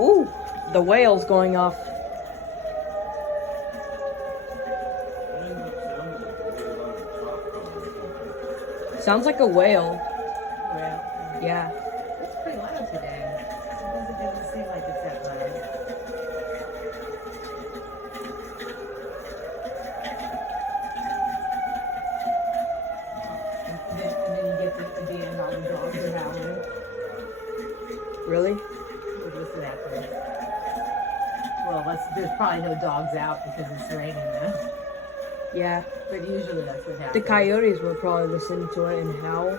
Ooh, the whale's going off. Sounds like a whale. Well, Yeah. it's pretty loud today. It doesn't seem like it's that loud. And then you get to the end, all the dogs are howling. Really? We'll listen after. Well, there's probably no dogs out because it's raining now. Yeah. But usually that's what happens. The coyotes will probably listen to it and howl.